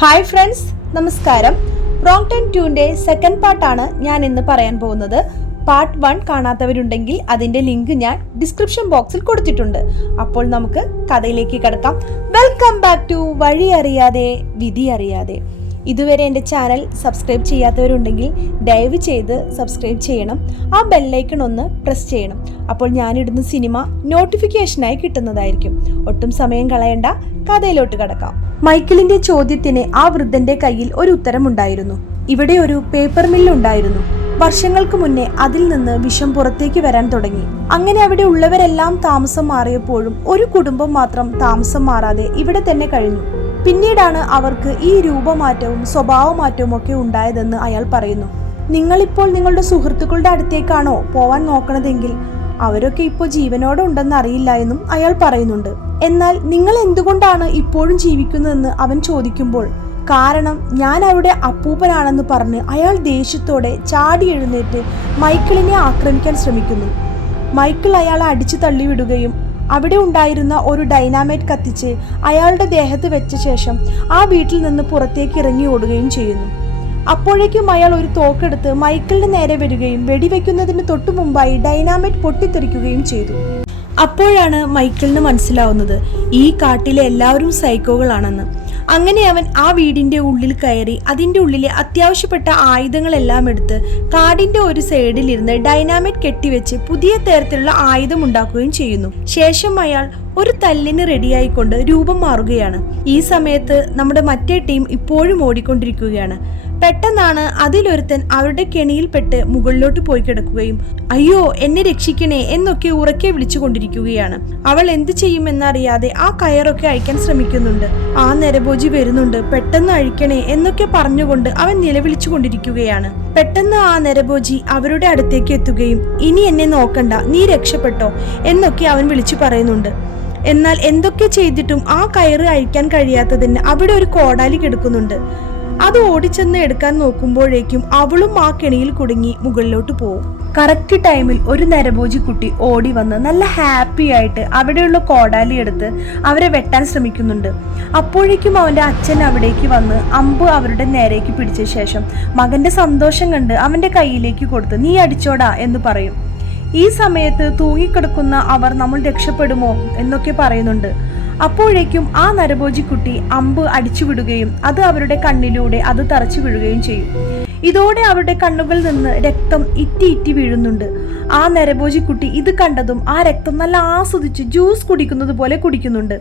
Hi friends, നമസ്കാരം. Wrong turn 2ന്റെ second പാർട്ടാണ് ഞാൻ ഇന്ന് പറയാൻ പോകുന്നത്. പാർട്ട് 1 കാണാത്തവരുണ്ടെങ്കിൽ അതിന്റെ ലിങ്ക് ഞാൻ ഡിസ്ക്രിപ്ഷൻ ബോക്സിൽ കൊടുത്തിട്ടുണ്ട്. അപ്പോൾ നമുക്ക് കഥയിലേക്ക് കടക്കാം. വെൽക്കം ബാക്ക് ടു വഴി അറിയാതെ വിധി അറിയാതെ. ഇതുവരെ എൻ്റെ ചാനൽ സബ്സ്ക്രൈബ് ചെയ്യാത്തവരുണ്ടെങ്കിൽ ദയവ് ചെയ്ത് സബ്സ്ക്രൈബ് ചെയ്യണം. ആ ബെല്ലൈക്കൺ ഒന്ന് പ്രസ് ചെയ്യണം. അപ്പോൾ ഞാനിടുന്ന സിനിമ നോട്ടിഫിക്കേഷനായി കിട്ടുന്നതായിരിക്കും. ഒട്ടും സമയം കളയണ്ട, കഥയിലോട്ട് കടക്കാം. മൈക്കിളിന്റെ ചോദ്യത്തിന് ആ വൃദ്ധന്റെ കയ്യിൽ ഒരു ഉത്തരമുണ്ടായിരുന്നു. ഇവിടെ ഒരു പേപ്പർ മില്ലുണ്ടായിരുന്നു. വർഷങ്ങൾക്ക് മുന്നേ അതിൽ നിന്ന് വിഷം പുറത്തേക്ക് വരാൻ തുടങ്ങി. അങ്ങനെ അവിടെ ഉള്ളവരെല്ലാം താമസം മാറിയപ്പോഴും ഒരു കുടുംബം മാത്രം താമസം മാറാതെ ഇവിടെ തന്നെ കഴിഞ്ഞു. പിന്നീടാണ് അവർക്ക് ഈ രൂപമാറ്റവും സ്വഭാവമാറ്റവും ഒക്കെ ഉണ്ടായതെന്ന് അയാൾ പറയുന്നു. നിങ്ങളിപ്പോൾ നിങ്ങളുടെ സുഹൃത്തുക്കളുടെ അടുത്തേക്കാണോ പോവാൻ നോക്കണതെങ്കിൽ അവരൊക്കെ ഇപ്പോൾ ജീവനോടെ ഉണ്ടെന്ന് അറിയില്ല എന്നും അയാൾ പറയുന്നുണ്ട്. എന്നാൽ നിങ്ങൾ എന്തുകൊണ്ടാണ് ഇപ്പോഴും ജീവിക്കുന്നതെന്ന് അവൻ ചോദിക്കുമ്പോൾ കാരണം ഞാൻ അവരുടെ അപ്പൂപ്പനാണെന്ന് പറഞ്ഞ് അയാൾ ദേഷ്യത്തോടെ ചാടി എഴുന്നേറ്റ് മൈക്കിളിനെ ആക്രമിക്കാൻ ശ്രമിക്കുന്നു. മൈക്കിൾ അയാളെ അടിച്ചു തള്ളിവിടുകയും അവിടെ ഉണ്ടായിരുന്ന ഒരു ഡൈനാമൈറ്റ് കത്തിച്ച് അയാളുടെ ദേഹത്ത് വെച്ച ശേഷം ആ വീട്ടിൽ നിന്ന് പുറത്തേക്ക് ഇറങ്ങി ഓടുകയും ചെയ്യുന്നു. അപ്പോഴേക്കും അയാൾ ഒരു തോക്കെടുത്ത് മൈക്കിളിന് നേരെ വരികയും വെടിവെക്കുന്നതിന് തൊട്ടു മുമ്പായി ഡൈനാമൈറ്റ് പൊട്ടിത്തെറിക്കുകയും ചെയ്തു. അപ്പോഴാണ് മൈക്കിളിന് മനസ്സിലാവുന്നത് ഈ കാട്ടിലെ എല്ലാവരും സൈക്കോകളാണെന്ന്. അങ്ങനെ അവൻ ആ വീടിന്റെ ഉള്ളിൽ കയറി അതിന്റെ ഉള്ളിലെ അത്യാവശ്യപ്പെട്ട ആയുധങ്ങളെല്ലാം എടുത്ത് കാടിന്റെ ഒരു സൈഡിലിരുന്ന് ഡൈനാമൈറ്റ് കെട്ടിവെച്ച് പുതിയ തരത്തിലുള്ള ആയുധം ഉണ്ടാക്കുകയും ചെയ്യുന്നു. ശേഷം അയാൾ ഒരു തല്ലിന് റെഡിയായിക്കൊണ്ട് രൂപം മാറുകയാണ്. ഈ സമയത്ത് നമ്മുടെ മറ്റേ ടീം ഇപ്പോഴും ഓടിക്കൊണ്ടിരിക്കുകയാണ്. പെട്ടെന്നാണ് അതിലൊരുത്തൻ അവരുടെ കെണിയിൽപ്പെട്ട് മുകളിലോട്ട് പോയി കിടക്കുകയും അയ്യോ എന്നെ രക്ഷിക്കണേ എന്നൊക്കെ ഉറക്കെ വിളിച്ചുകൊണ്ടിരിക്കുകയാണ്. അവൾ എന്ത് ചെയ്യുമെന്നറിയാതെ ആ കയറൊക്കെ അഴിക്കാൻ ശ്രമിക്കുന്നുണ്ട്. ആ നരഭോജി വരുന്നുണ്ട്, പെട്ടെന്ന് അഴിക്കണേ എന്നൊക്കെ പറഞ്ഞുകൊണ്ട് അവൻ നിലവിളിച്ചു കൊണ്ടിരിക്കുകയാണ്. പെട്ടെന്ന് ആ നരഭോജി അവരുടെ അടുത്തേക്ക് എത്തുകയും ഇനി എന്നെ നോക്കണ്ട, നീ രക്ഷപ്പെട്ടോ എന്നൊക്കെ അവൻ വിളിച്ചു പറയുന്നുണ്ട്. എന്നാൽ എന്തൊക്കെ ചെയ്തിട്ടും ആ കയറ് അഴിക്കാൻ കഴിയാത്തതിന് അവിടെ ഒരു കോടാലി കിടക്കുന്നുണ്ട്. അത് ഓടിച്ചെന്ന് എടുക്കാൻ നോക്കുമ്പോഴേക്കും അവളും ആ കെണിയിൽ കുടുങ്ങി മുകളിലോട്ട് പോവും. കറക്റ്റ് ടൈമിൽ ഒരു നരഭോജി കുട്ടി ഓടി വന്ന് നല്ല ഹാപ്പി ആയിട്ട് അവിടെയുള്ള കോടാലി എടുത്ത് അവരെ വെട്ടാൻ ശ്രമിക്കുന്നുണ്ട്. അപ്പോഴേക്കും അവന്റെ അച്ഛൻ അവിടേക്ക് വന്ന് അമ്പ് അവരുടെ നേരേക്ക് പിടിച്ച ശേഷം മകന്റെ സന്തോഷം കണ്ട് അവന്റെ കയ്യിലേക്ക് കൊടുത്ത് നീ അടിച്ചോടാ എന്ന് പറയും. ഈ സമയത്ത് തൂങ്ങിക്കിടക്കുന്ന അവർ നമ്മൾ രക്ഷപ്പെടുമോ എന്നൊക്കെ പറയുന്നുണ്ട്. അപ്പോഴേക്കും ആ നരഭോജിക്കുട്ടി അമ്പ് അടിച്ചു വിടുകയും അത് അവരുടെ കണ്ണിലൂടെ അത് തറച്ചു വീഴുകയും ചെയ്യും. ഇതോടെ അവരുടെ കണ്ണുകളിൽ നിന്ന് രക്തം ഇറ്റി ഇറ്റി വീഴുന്നുണ്ട്. ആ നരഭോജിക്കുട്ടി ഇത് കണ്ടതും ആ രക്തം നല്ല ആസ്വദിച്ച് ജ്യൂസ് കുടിക്കുന്നത് പോലെ കുടിക്കുന്നുണ്ട്.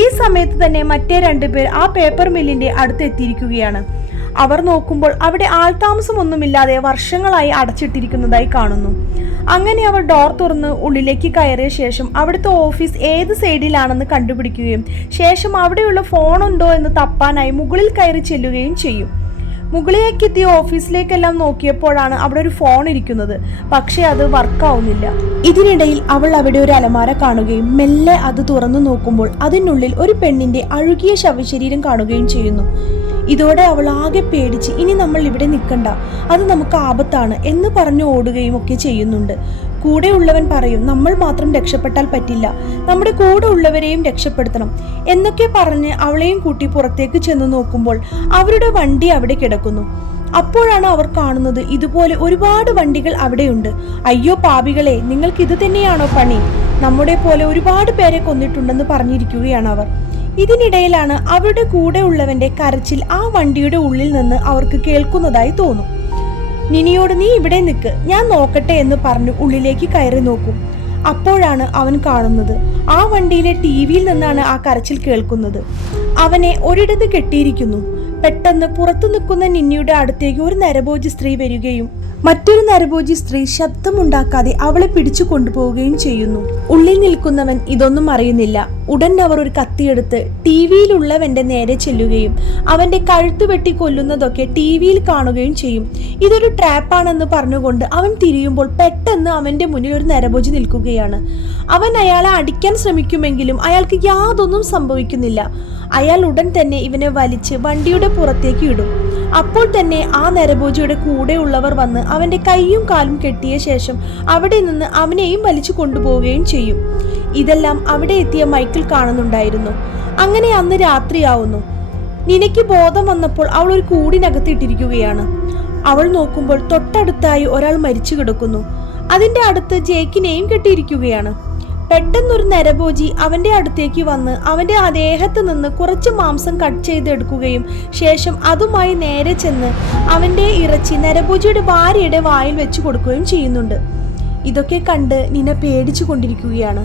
ഈ സമയത്ത് തന്നെ മറ്റേ രണ്ടുപേർ ആ പേപ്പർ മില്ലിന്റെ അടുത്ത് എത്തിയിരിക്കുകയാണ്. അവർ നോക്കുമ്പോൾ അവിടെ ആൾതാമസമൊന്നുമില്ലാതെ വർഷങ്ങളായി അടച്ചിട്ടിരിക്കുന്നതായി കാണുന്നു. അങ്ങനെ അവർ ഡോർ തുറന്ന് ഉള്ളിലേക്ക് കയറിയ ശേഷം അവിടുത്തെ ഓഫീസ് ഏത് സൈഡിലാണെന്ന് കണ്ടുപിടിക്കുകയും ശേഷം അവിടെയുള്ള ഫോൺ ഉണ്ടോ എന്ന് തപ്പാനായി മുകളിൽ കയറി ചെല്ലുകയും ചെയ്യും. മുകളിലേക്ക് എത്തിയ ഓഫീസിലേക്കെല്ലാം നോക്കിയപ്പോഴാണ് അവിടെ ഒരു ഫോൺ ഇരിക്കുന്നത്. പക്ഷെ അത് വർക്കാവുന്നില്ല. ഇതിനിടയിൽ അവൾ അവിടെ ഒരു അലമാര കാണുകയും മെല്ലെ അത് തുറന്നു നോക്കുമ്പോൾ അതിനുള്ളിൽ ഒരു പെണ്ണിന്റെ അഴുകിയ ശവശരീരം കാണുകയും ചെയ്യുന്നു. ഇതോടെ അവൾ ആകെ പേടിച്ച് ഇനി നമ്മൾ ഇവിടെ നിൽക്കണ്ട, അത് നമുക്ക് ആപത്താണ് എന്ന് പറഞ്ഞു ഓടുകയും ഒക്കെ ചെയ്യുന്നുണ്ട്. കൂടെ ഉള്ളവൻ പറയും നമ്മൾ മാത്രം രക്ഷപ്പെട്ടാൽ പറ്റില്ല, നമ്മുടെ കൂടെ ഉള്ളവരെയും രക്ഷപ്പെടുത്തണം എന്നൊക്കെ പറഞ്ഞ് അവളെയും കൂട്ടി പുറത്തേക്ക് ചെന്ന് നോക്കുമ്പോൾ അവരുടെ വണ്ടി അവിടെ കിടക്കുന്നു. അപ്പോഴാണ് അവർ കാണുന്നത് ഇതുപോലെ ഒരുപാട് വണ്ടികൾ അവിടെയുണ്ട്. അയ്യോ പാപികളെ, നിങ്ങൾക്ക് ഇത് തന്നെയാണോ പണി? നമ്മുടെ പോലെ ഒരുപാട് പേരെ കൊന്നിട്ടുണ്ടെന്ന് പറഞ്ഞിരിക്കുകയാണ് അവർ. ഇതിനിടയിലാണ് അവരുടെ കൂടെ ഉള്ളവന്റെ കരച്ചിൽ ആ വണ്ടിയുടെ ഉള്ളിൽ നിന്ന് അവർക്ക് കേൾക്കുന്നതായി തോന്നും. നിനിയോട് നീ ഇവിടെ നിൽക്ക്, ഞാൻ നോക്കട്ടെ എന്ന് പറഞ്ഞു ഉള്ളിലേക്ക് കയറി നോക്കും. അപ്പോഴാണ് അവൻ കാണുന്നത് ആ വണ്ടിയിലെ ടിവിയിൽ നിന്നാണ് ആ കരച്ചിൽ കേൾക്കുന്നത്. അവനെ ഒരിടത്ത് കെട്ടിയിരിക്കുന്നു. പെട്ടെന്ന് പുറത്തു നിൽക്കുന്ന നിന്നിയുടെ അടുത്തേക്ക് ഒരു നരഭോജി സ്ത്രീ വരികയും മറ്റൊരു നരഭോജി സ്ത്രീ ശബ്ദമുണ്ടാക്കാതെ അവളെ പിടിച്ചു കൊണ്ടുപോവുകയും ചെയ്യുന്നു. ഉള്ളിൽ നിൽക്കുന്നവൻ ഇതൊന്നും അറിയുന്നില്ല. ഉടൻ അവർ ഒരു കത്തിയെടുത്ത് ടിവിയിലുള്ളവന്റെ നേരെ ചെല്ലുകയും അവന്റെ കഴുത്ത് വെട്ടി കൊല്ലുന്നതൊക്കെ ടിവിയിൽ കാണുകയും ചെയ്യും. ഇതൊരു ട്രാപ്പാണെന്ന് പറഞ്ഞുകൊണ്ട് അവൻ തിരിയുമ്പോൾ പെട്ടെന്ന് അവന്റെ മുന്നിൽ ഒരു നരഭോജി നിൽക്കുകയാണ്. അവൻ അയാളെ അടിക്കാൻ ശ്രമിക്കുമെങ്കിലും അയാൾക്ക് യാതൊന്നും സംഭവിക്കുന്നില്ല. അയാൾ ഉടൻ തന്നെ ഇവനെ വലിച്ച് വണ്ടിയുടെ പുറത്തേക്ക് ഇടും. അപ്പോൾ തന്നെ ആ നരഭോജിയുടെ കൂടെ ഉള്ളവർ വന്ന് അവന്റെ കൈയും കാലും കെട്ടിയ ശേഷം അവിടെ നിന്ന് അവനെയും വലിച്ചു കൊണ്ടുപോവുകയും ചെയ്യും. ഇതെല്ലാം അവിടെ എത്തിയ മൈക്കിൾ കാണുന്നുണ്ടായിരുന്നു. അങ്ങനെ അന്ന് രാത്രിയാവുന്നു. നിനയ്ക്ക് ബോധം വന്നപ്പോൾ അവൾ ഒരു കൂടിനകത്ത് ഇട്ടിരിക്കുകയാണ്. അവൾ നോക്കുമ്പോൾ തൊട്ടടുത്തായി ഒരാൾ മരിച്ചു കിടക്കുന്നു. അതിന്റെ അടുത്ത് ജേക്കിനെയും കെട്ടിയിരിക്കുകയാണ്. പെട്ടെന്നൊരു നരഭോജി അവന്റെ അടുത്തേക്ക് വന്ന് അവന്റെ ആ ദേഹത്ത് നിന്ന് കുറച്ച് മാംസം കട്ട് ചെയ്തെടുക്കുകയും ശേഷം അതുമായി നേരെ ചെന്ന് അവന്റെ ഇറച്ചി നരഭോജിയുടെ ഭാര്യയുടെ വായിൽ വെച്ച് കൊടുക്കുകയും ചെയ്യുന്നുണ്ട്. ഇതൊക്കെ കണ്ട് നിന പേടിച്ചു കൊണ്ടിരിക്കുകയാണ്.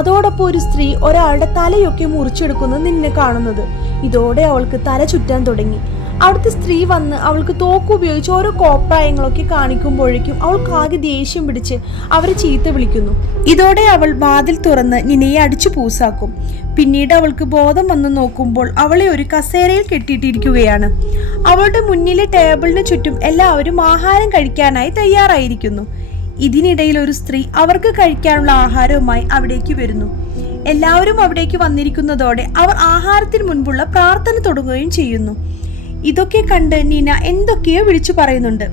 അതോടൊപ്പം ഒരു സ്ത്രീ ഒരാളുടെ തലയൊക്കെ മുറിച്ചെടുക്കുന്നത് നിന്നെ കാണുന്നത്. ഇതോടെ അവൾക്ക് തല ചുറ്റാൻ തുടങ്ങി. അവിടുത്തെ സ്ത്രീ വന്ന് അവൾക്ക് തോക്ക് ഉപയോഗിച്ച് ഓരോ കോപ്രായങ്ങളൊക്കെ കാണിക്കുമ്പോഴേക്കും അവൾക്ക് ആകെ ദേഷ്യം പിടിച്ച് അവരെ ചീത്ത വിളിക്കുന്നു. ഇതോടെ അവൾ വാതിൽ തുറന്ന് നിനയെ അടിച്ചു പൂസാക്കും. പിന്നീട് അവൾക്ക് ബോധം വന്ന് നോക്കുമ്പോൾ അവളെ ഒരു കസേരയിൽ കെട്ടിയിട്ടിരിക്കുകയാണ്. അവളുടെ മുന്നിലെ ടേബിളിന് ചുറ്റും എല്ലാവരും ആഹാരം കഴിക്കാനായി തയ്യാറായിരിക്കുന്നു. ഇതിനിടയിൽ ഒരു സ്ത്രീ അവർക്ക് കഴിക്കാനുള്ള ആഹാരവുമായി അവിടേക്ക് വരുന്നു. എല്ലാവരും അവിടേക്ക് വന്നിരിക്കുന്നതോടെ അവർ ആഹാരത്തിന് മുൻപുള്ള പ്രാർത്ഥന തുടങ്ങുകയും ചെയ്യുന്നു. ഇതൊക്കെ കണ്ട് നീന എന്തൊക്കെയോ വിളിച്ചു പറയുന്നുണ്ട്.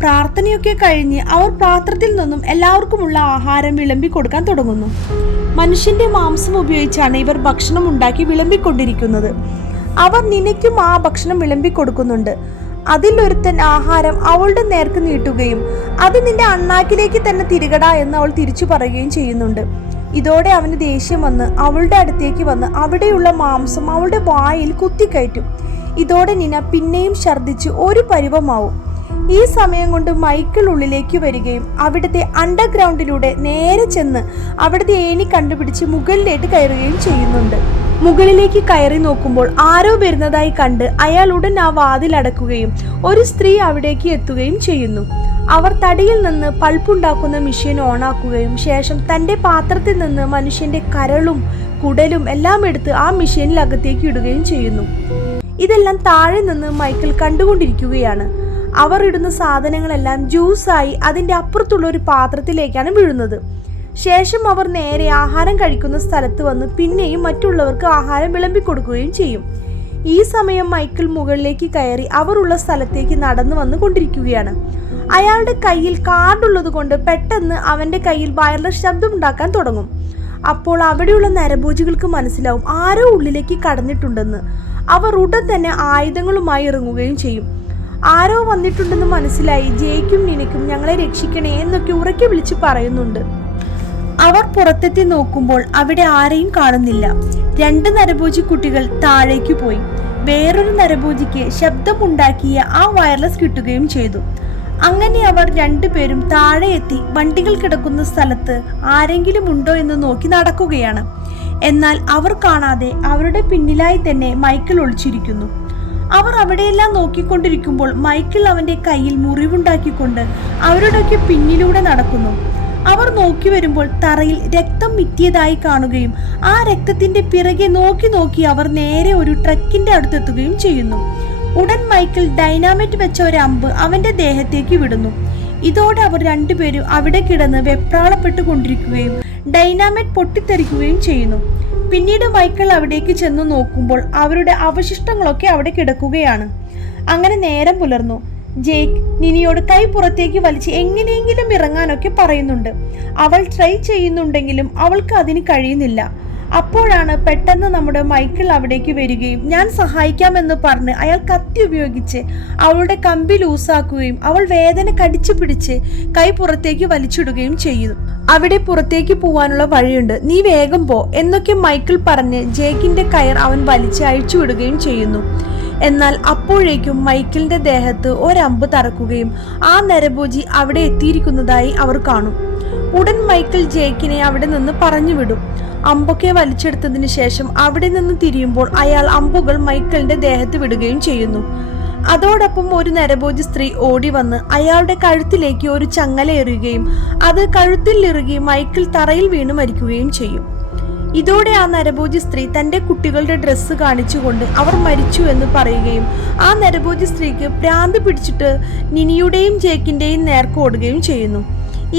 പ്രാർത്ഥനയൊക്കെ കഴിഞ്ഞ് അവർ പാത്രത്തിൽ നിന്നും എല്ലാവർക്കുമുള്ള ആഹാരം വിളമ്പി കൊടുക്കാൻ തുടങ്ങുന്നു. മനുഷ്യന്റെ മാംസം ഉപയോഗിച്ചാണ് ഇവർ ഭക്ഷണം ഉണ്ടാക്കി വിളമ്പിക്കൊണ്ടിരിക്കുന്നത്. അവർ നിനയ്ക്കും ആ ഭക്ഷണം വിളമ്പി കൊടുക്കുന്നുണ്ട്. അതിലൊരുത്തൻ ആഹാരം അവളുടെ നേർക്ക് നീട്ടുകയും അത് നിന്റെ അണ്ണാക്കിലേക്ക് തന്നെ തിരികടാ എന്ന് അവൾ തിരിച്ചു പറയുകയും ചെയ്യുന്നുണ്ട്. ഇതോടെ അവന് ദേഷ്യം വന്ന് അവളുടെ അടുത്തേക്ക് വന്ന് അവിടെയുള്ള മാംസം അവളുടെ വായിൽ കുത്തിക്കയറ്റും. ഇതോടെ നിന പിന്നെയും ഛർദ്ദിച്ച് ഒരു പരുവമാവും. ഈ സമയം കൊണ്ട് മൈക്കിൾ ഉള്ളിലേക്ക് വരികയും അവിടുത്തെ അണ്ടർഗ്രൗണ്ടിലൂടെ നേരെ ചെന്ന് അവിടുത്തെ ഏണി കണ്ടുപിടിച്ച് മുകളിലേക്ക് കയറുകയും ചെയ്യുന്നുണ്ട്. മുകളിലേക്ക് കയറി നോക്കുമ്പോൾ ആരോ വരുന്നതായി കണ്ട് അയാൾ ഉടൻ ആ വാതിൽ അടക്കുകയും ഒരു സ്ത്രീ അവിടേക്ക് എത്തുകയും ചെയ്യുന്നു. അവർ തടിയിൽ നിന്ന് പൾപ്പുണ്ടാക്കുന്ന മെഷീൻ ഓണാക്കുകയും ശേഷം തൻ്റെ പാത്രത്തിൽ നിന്ന് മനുഷ്യന്റെ കരളും കുടലും എല്ലാം എടുത്ത് ആ മെഷീനിൽ അകത്തേക്ക് ഇടുകയും ചെയ്യുന്നു. ഇതെല്ലാം താഴെ നിന്ന് മൈക്കിൾ കണ്ടുകൊണ്ടിരിക്കുകയാണ്. അവർ ഇടുന്ന സാധനങ്ങളെല്ലാം ജ്യൂസായി അതിൻ്റെ അപ്പുറത്തുള്ള ഒരു പാത്രത്തിലേക്കാണ് വീഴുന്നത്. ശേഷം അവർ നേരെ ആഹാരം കഴിക്കുന്ന സ്ഥലത്ത് വന്ന് പിന്നെയും മറ്റുള്ളവർക്ക് ആഹാരം വിളമ്പിക്കൊടുക്കുകയും ചെയ്യും. ഈ സമയം മൈക്കിൾ മുകളിലേക്ക് കയറി അവർ ഉള്ള സ്ഥലത്തേക്ക് നടന്നു വന്നു കൊണ്ടിരിക്കുകയാണ്. അയാളുടെ കയ്യിൽ കാർഡുള്ളത് കൊണ്ട് പെട്ടെന്ന് അവൻ്റെ കയ്യിൽ വയർലെസ് ശബ്ദം ഉണ്ടാക്കാൻ തുടങ്ങും. അപ്പോൾ അവിടെയുള്ള നരഭോജികൾക്ക് മനസ്സിലാവും ആരോ ഉള്ളിലേക്ക് കടന്നിട്ടുണ്ടെന്ന്. അവർ ഉടൻ തന്നെ ആയുധങ്ങളുമായി ഇറങ്ങുകയും ചെയ്യും. ആരോ വന്നിട്ടുണ്ടെന്ന് മനസ്സിലായി ജയ്ക്കും നിനക്കും ഞങ്ങളെ രക്ഷിക്കണേ എന്നൊക്കെ ഉറക്കെ വിളിച്ച് പറയുന്നുണ്ട്. അവർ പുറത്തെത്തി നോക്കുമ്പോൾ അവിടെ ആരെയും കാണുന്നില്ല. 2 നരഭോജി കുട്ടികൾ താഴേക്ക് പോയി. വേറൊരു നരഭോജിക്ക് ശബ്ദമുണ്ടാക്കിയ ആ വയർലെസ് കിട്ടുകയും ചെയ്തു. അങ്ങനെ അവർ 2 പേരും താഴെ എത്തി വണ്ടികൾ കിടക്കുന്ന സ്ഥലത്ത് ആരെങ്കിലും ഉണ്ടോ എന്ന് നോക്കി നടക്കുകയാണ്. എന്നാൽ അവർ കാണാതെ അവരുടെ പിന്നിലായി തന്നെ മൈക്കിൾ ഒളിച്ചിരിക്കുന്നു. അവർ അവിടെയെല്ലാം നോക്കിക്കൊണ്ടിരിക്കുമ്പോൾ മൈക്കിൾ അവന്റെ കയ്യിൽ മുറിവുണ്ടാക്കിക്കൊണ്ട് അവരുടെയൊക്കെ പിന്നിലൂടെ നടക്കുന്നു. അവർ നോക്കി വരുമ്പോൾ തറയിൽ രക്തം മിറ്റിയതായി കാണുകയും ആ രക്തത്തിന്റെ പിറകെ നോക്കി അവർ നേരെ ഒരു ട്രക്കിന്റെ അടുത്തെത്തുകയും ചെയ്യുന്നു. ഉടൻ മൈക്കിൾ ഡൈനാമൈറ്റ് വെച്ച ഒരു അമ്പ് അവന്റെ ദേഹത്തേക്ക് വിടുന്നു. ഇതോടെ അവർ 2 പേരും അവിടെ കിടന്ന് വെപ്രാളപ്പെട്ടു കൊണ്ടിരിക്കുകയും ഡൈനാമൈറ്റ് പൊട്ടിത്തെറിക്കുകയും ചെയ്യുന്നു. പിന്നീട് മൈക്കിൾ അവിടേക്ക് ചെന്ന് നോക്കുമ്പോൾ അവരുടെ അവശിഷ്ടങ്ങളൊക്കെ അവിടെ കിടക്കുകയാണ്. അങ്ങനെ നേരം പുലർന്നു. ജേക്ക് നിനിയോട് കൈ പുറത്തേക്ക് വലിച്ച് എങ്ങനെയെങ്കിലും ഇറങ്ങാനൊക്കെ പറയുന്നുണ്ട്. അവൾ ട്രൈ ചെയ്യുന്നുണ്ടെങ്കിലും അവൾക്ക് അതിന് കഴിയുന്നില്ല. അപ്പോഴാണ് പെട്ടെന്ന് നമ്മുടെ മൈക്കിൾ അവിടേക്ക് വരികയും ഞാൻ സഹായിക്കാമെന്ന് പറഞ്ഞ് അയാൾ കത്തി ഉപയോഗിച്ച് അവളുടെ കമ്പി ലൂസാക്കുകയും അവൾ വേദന കടിച്ചു പിടിച്ച് കൈ പുറത്തേക്ക് വലിച്ചിടുകയും ചെയ്യുന്നു. അവിടെ പുറത്തേക്ക് പോവാനുള്ള വഴിയുണ്ട്, നീ വേഗം പോ എന്നൊക്കെ മൈക്കിൾ പറഞ്ഞ് ജേക്കിന്റെ കയർ അവൻ വലിച്ച് അഴിച്ചു വിടുകയും ചെയ്യുന്നു. എന്നാൽ അപ്പോഴേക്കും മൈക്കിളിന്റെ ദേഹത്ത് ഒരമ്പ് തറക്കുകയും ആ നരഭോജി അവിടെ എത്തിയിരിക്കുന്നതായി അവർ കാണും. ഉടൻ മൈക്കിൾ ജേക്കിനെ അവിടെ നിന്ന് പറഞ്ഞു വിടും. അമ്പൊക്കെ വലിച്ചെടുത്തതിന് ശേഷം അവിടെ നിന്ന് തിരിയുമ്പോൾ അയാൾ അമ്പുകൾ മൈക്കിളിന്റെ ദേഹത്ത് വിടുകയും ചെയ്യുന്നു. അതോടൊപ്പം ഒരു നരഭോജി സ്ത്രീ ഓടി വന്ന് അയാളുടെ കഴുത്തിലേക്ക് ഒരു ചങ്ങല എറിയുകയും അത് കഴുത്തിൽ ഇറുകി മൈക്കിൾ തറയിൽ വീണ് മരിക്കുകയും ചെയ്യും. ഇതോടെ ആ നരഭോജി സ്ത്രീ തന്റെ കുട്ടികളുടെ ഡ്രസ്സ് കാണിച്ചുകൊണ്ട് അവർ മരിച്ചു എന്ന് പറയുകയും ആ നരഭോജി സ്ത്രീക്ക് ഭ്രാന്ത് പിടിച്ചിട്ട് നിനിയുടെയും ജേക്കിന്റെയും നേർക്ക് ഓടുകയും ചെയ്യുന്നു.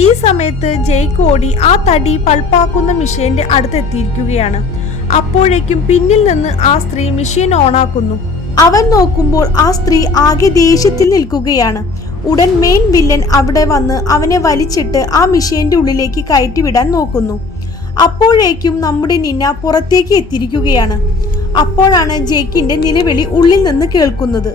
ഈ സമയത്ത് ജേക്ക് ഓടി ആ തടി പൾപ്പാക്കുന്ന മെഷീന്റെ അടുത്തെത്തിയിരിക്കുകയാണ്. അപ്പോഴേക്കും പിന്നിൽ നിന്ന് ആ സ്ത്രീ മെഷീൻ ഓണാക്കുന്നു. അവൻ നോക്കുമ്പോൾ ആ സ്ത്രീ ആകെ ദേഷ്യത്തിൽ നിൽക്കുകയാണ്. ഉടൻ മെയിൻ വില്ലൻ അവിടെ വന്ന് അവനെ വലിച്ചിട്ട് ആ മെഷീന്റെ ഉള്ളിലേക്ക് കയറ്റി വിടാൻ നോക്കുന്നു. അപ്പോഴേക്കും നമ്മുടെ നിന പുറത്തേക്ക് എത്തിയിരിക്കുകയാണ്. അപ്പോഴാണ് ജേക്കിന്റെ നിലവിളി ഉള്ളിൽ നിന്ന് കേൾക്കുന്നത്.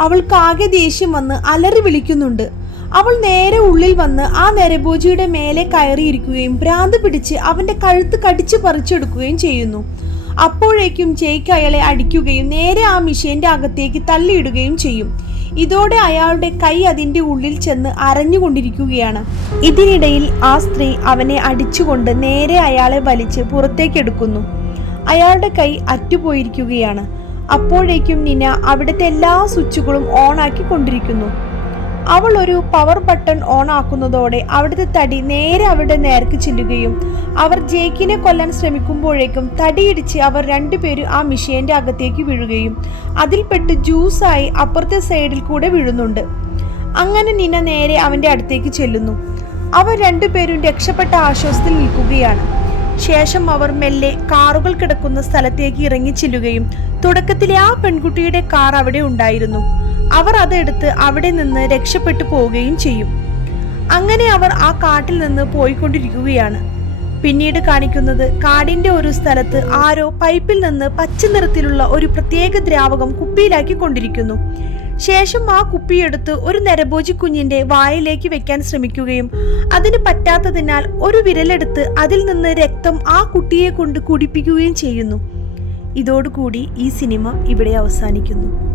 അവൾക്ക് ആകെ ദേഷ്യം വന്ന് അലറി വിളിക്കുന്നുണ്ട്. അവൾ നേരെ ഉള്ളിൽ വന്ന് ആ നരഭോജിയുടെ മേലെ കയറിയിരിക്കുകയും ഭ്രാന്ത് പിടിച്ച് അവന്റെ കഴുത്ത് കടിച്ചു പറിച്ചെടുക്കുകയും ചെയ്യുന്നു. അപ്പോഴേക്കും ജേക്ക് അയാളെ അടിക്കുകയും നേരെ ആ മിഷീന്റെ അകത്തേക്ക് തള്ളിയിടുകയും ചെയ്യും. ഇതോടെ അയാളുടെ കൈ അതിന്റെ ഉള്ളിൽ ചെന്ന് അരഞ്ഞുകൊണ്ടിരിക്കുകയാണ്. ഇതിനിടയിൽ ആ സ്ത്രീ അവനെ അടിച്ചുകൊണ്ട് നേരെ അയാളെ വലിച്ച് പുറത്തേക്കെടുക്കുന്നു. അയാളുടെ കൈ അറ്റുപോയിരിക്കുകയാണ്. അപ്പോഴേക്കും നിന അവിടുത്തെ എല്ലാ സ്വിച്ചുകളും ഓൺ ആക്കി കൊണ്ടിരിക്കുന്നു. അവൾ ഒരു പവർ ബട്ടൺ ഓൺ ആക്കുന്നതോടെ അവിടുത്തെ തടി നേരെ അവരുടെ നേർക്ക് ചെല്ലുകയും അവർ ജേക്കിനെ കൊല്ലാൻ ശ്രമിക്കുമ്പോഴേക്കും തടിയിടിച്ച് അവർ രണ്ടുപേരും ആ മിഷീന്റെ അകത്തേക്ക് വീഴുകയും അതിൽപ്പെട്ട് ജ്യൂസായി അപ്പുറത്തെ സൈഡിൽ കൂടെ വീഴുന്നുണ്ട്. അങ്ങനെ നിന നേരെ അവന്റെ അടുത്തേക്ക് ചെല്ലുന്നു. അവർ രണ്ടുപേരും രക്ഷപ്പെട്ട ആശ്വാസത്തിൽ നിൽക്കുകയാണ്. ശേഷം അവർ മെല്ലെ കാറുകൾ കിടക്കുന്ന സ്ഥലത്തേക്ക് ഇറങ്ങി ചെല്ലുകയും തുടക്കത്തിലെ ആ പെൺകുട്ടിയുടെ കാർ അവിടെ ഉണ്ടായിരുന്നു. അവർ അതെടുത്ത് അവിടെ നിന്ന് രക്ഷപ്പെട്ടു പോവുകയും ചെയ്യും. അങ്ങനെ അവർ ആ കാട്ടിൽ നിന്ന് പോയിക്കൊണ്ടിരിക്കുകയാണ്. പിന്നീട് കാണിക്കുന്നത് കാടിന്റെ ഒരു സ്ഥലത്ത് ആരോ പൈപ്പിൽ നിന്ന് പച്ച നിറത്തിലുള്ള ഒരു പ്രത്യേക ദ്രാവകം കുപ്പിയിലാക്കി കൊണ്ടിരിക്കുന്നു. ശേഷം ആ കുപ്പിയെടുത്ത് ഒരു നരഭോജി കുഞ്ഞിന്റെ വായിലേക്ക് വെക്കാൻ ശ്രമിക്കുകയും അതിന് പറ്റാത്തതിനാൽ ഒരു വിരലെടുത്ത് അതിൽ നിന്ന് രക്തം ആ കുട്ടിയെ കൊണ്ട് കുടിപ്പിക്കുകയും ചെയ്യുന്നു. ഇതോടുകൂടി ഈ സിനിമ ഇവിടെ അവസാനിക്കുന്നു.